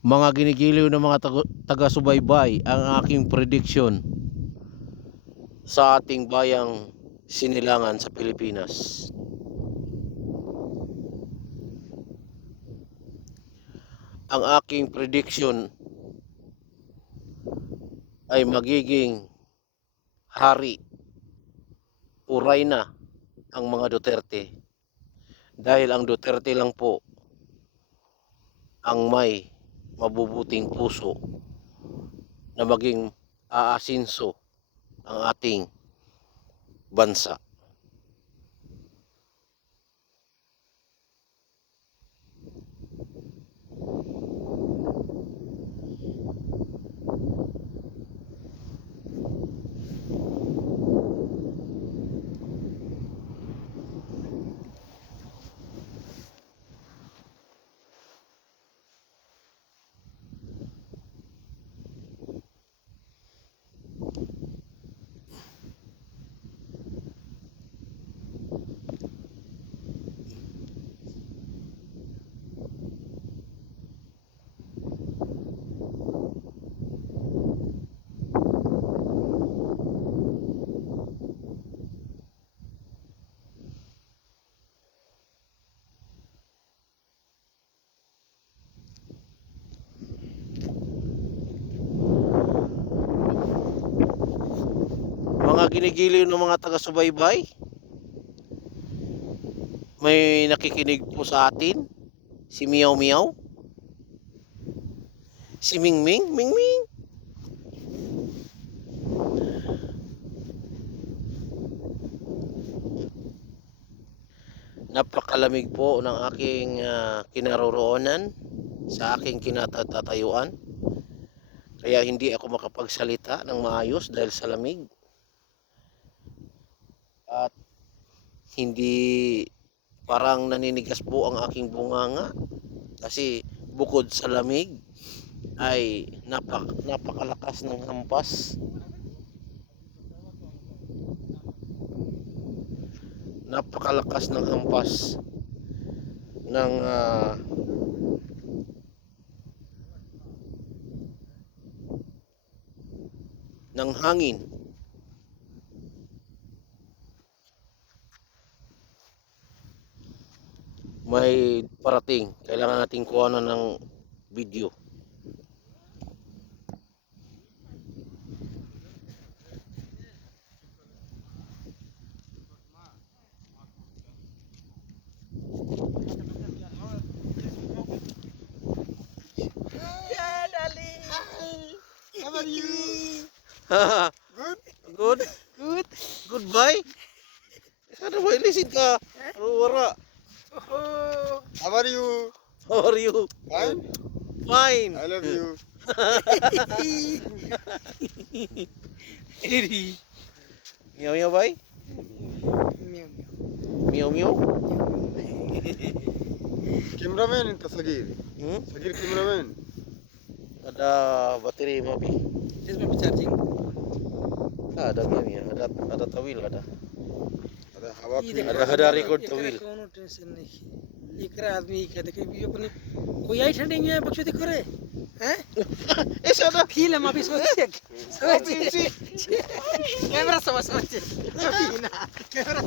Mga ginigiliw ng mga taga-subaybay, ang aking prediction sa ating bayang Sinilangan sa Pilipinas. Ang aking prediction ay magiging hari o reyna ang mga Duterte. Dahil ang Duterte lang po ang may mabubuting puso na maging aasinso ang ating bansa. Mga ginigiliw ng mga taga-subaybay, may nakikinig po sa atin, si Miyaw Miyaw, si Mingming, Mingming. Napakalamig po ng aking kinaroroonan sa aking kinatatayuan. Kaya hindi ako makapagsalita ng maayos dahil sa lamig. At hindi parang naninigas po ang aking bunganga kasi bukod sa lamig ay napakalakas ng hampas. Napakalakas ng hampas ng hangin. May parating, kailangan nating kuhanan ng video. Yeah, darling. Hi. How are you? Good? Good? Good. Goodbye? Sana ba ilisin ka? Ano wara? Oh. How are you? How are you? Fine. Fine. I love you. Miyaw miyaw bay? Miyaw miyaw? Cameraman انت صغير. صغير cameraman. Ada bateri mapi. This may be charging. Ada miyaw, ada tawil ada. ada हवा ada record tawil. कोनो टेंशन नहीं एकरा आदमी के देखे भी अपने कोई आई ठंडे में बक्सो दिख रहे हैं ऐसा ada फिल्म अभी सोचिए सोचिए कैमरा समझ सोचिए ना कैमरा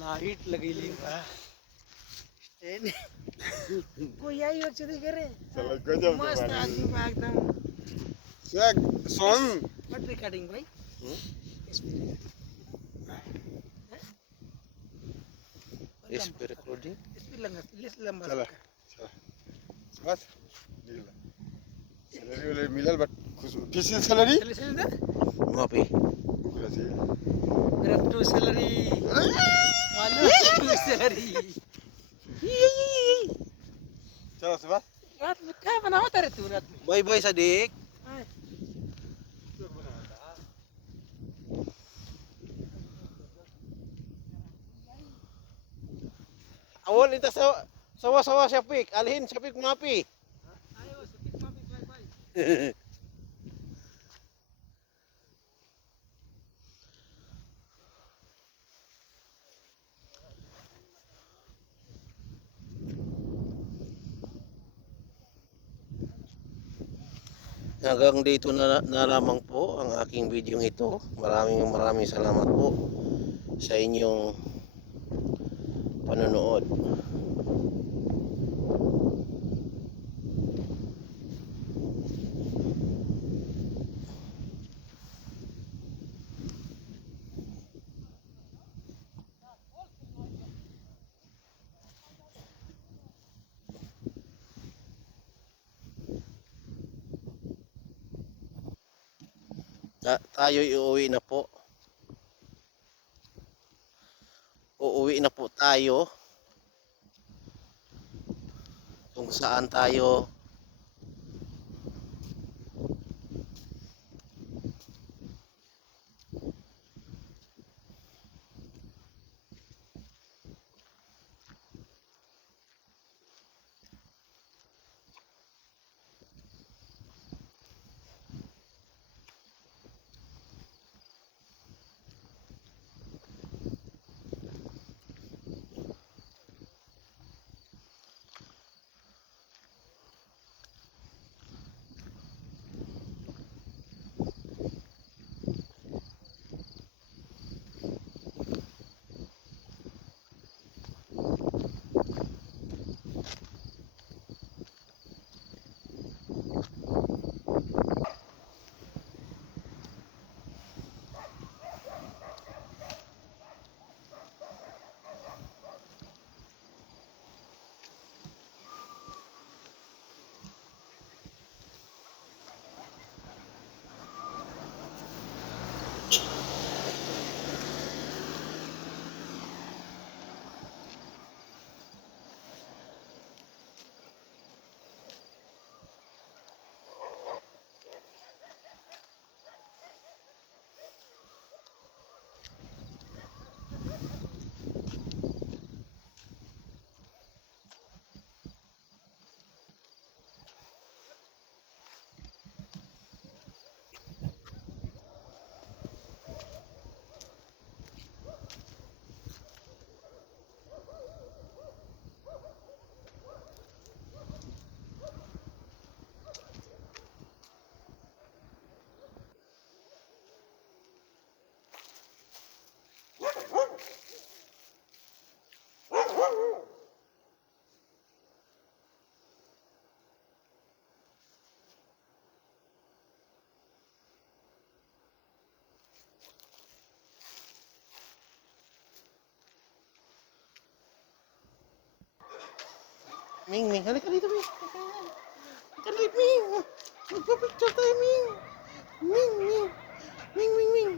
लाइट लगी ली कोई आई बक्सो दिख रहे चलो गजब मस्त आदमी बा एकदम क्या सॉन्ग व्हाट रिकॉर्डिंग भाई Yes, recording. लंबा चला चला बस निकला सैलरी वाले मिलल बट खुश किसी सैलरी चले से ना Mapi. बुकरा से मेरा टू सैलरी मालूम टू सैलरी चलो सुबह रात में क्या बनाओ तेरे तू रात में Bye bye Sadik. Awal lintas sawa Syafiq, alhin Syafiq Mapi. आयो सतीश मामी bye bye Hanggang dito na lamang po ang aking video ito. Maraming salamat po sa inyong panonood. Tayo uuwi na po. Uuwi na po tayo kung saan tayo Ming, halika dito, Ming. Halika dito, Ming. Magpapicture tayo, Ming. Ming. Ming. Ming.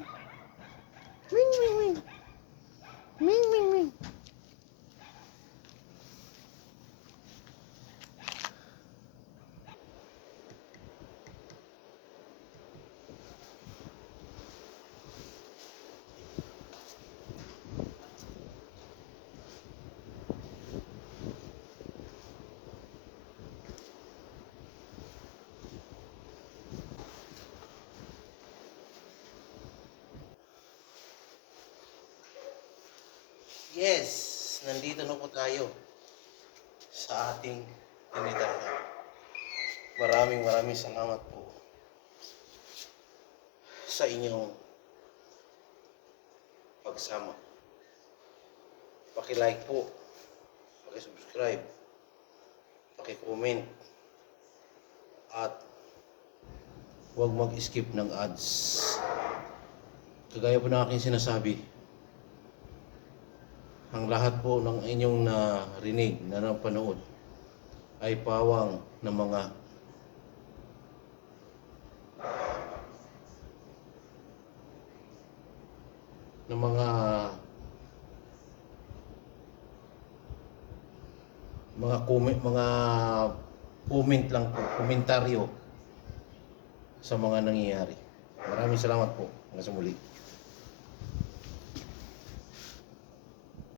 Yes, nandito na po tayo sa ating tinitirahan. Maraming salamat po sa inyong pagsama. Paki-like po, paki-subscribe, paki-comment, at huwag mag-skip ng ads. Kagaya po ng aking sinasabi, ang lahat po ng inyong narinig na napanood ay pawang ng mga comment lang po, komentaryo sa mga nangyayari. Maraming salamat po. Hanggang sa muli.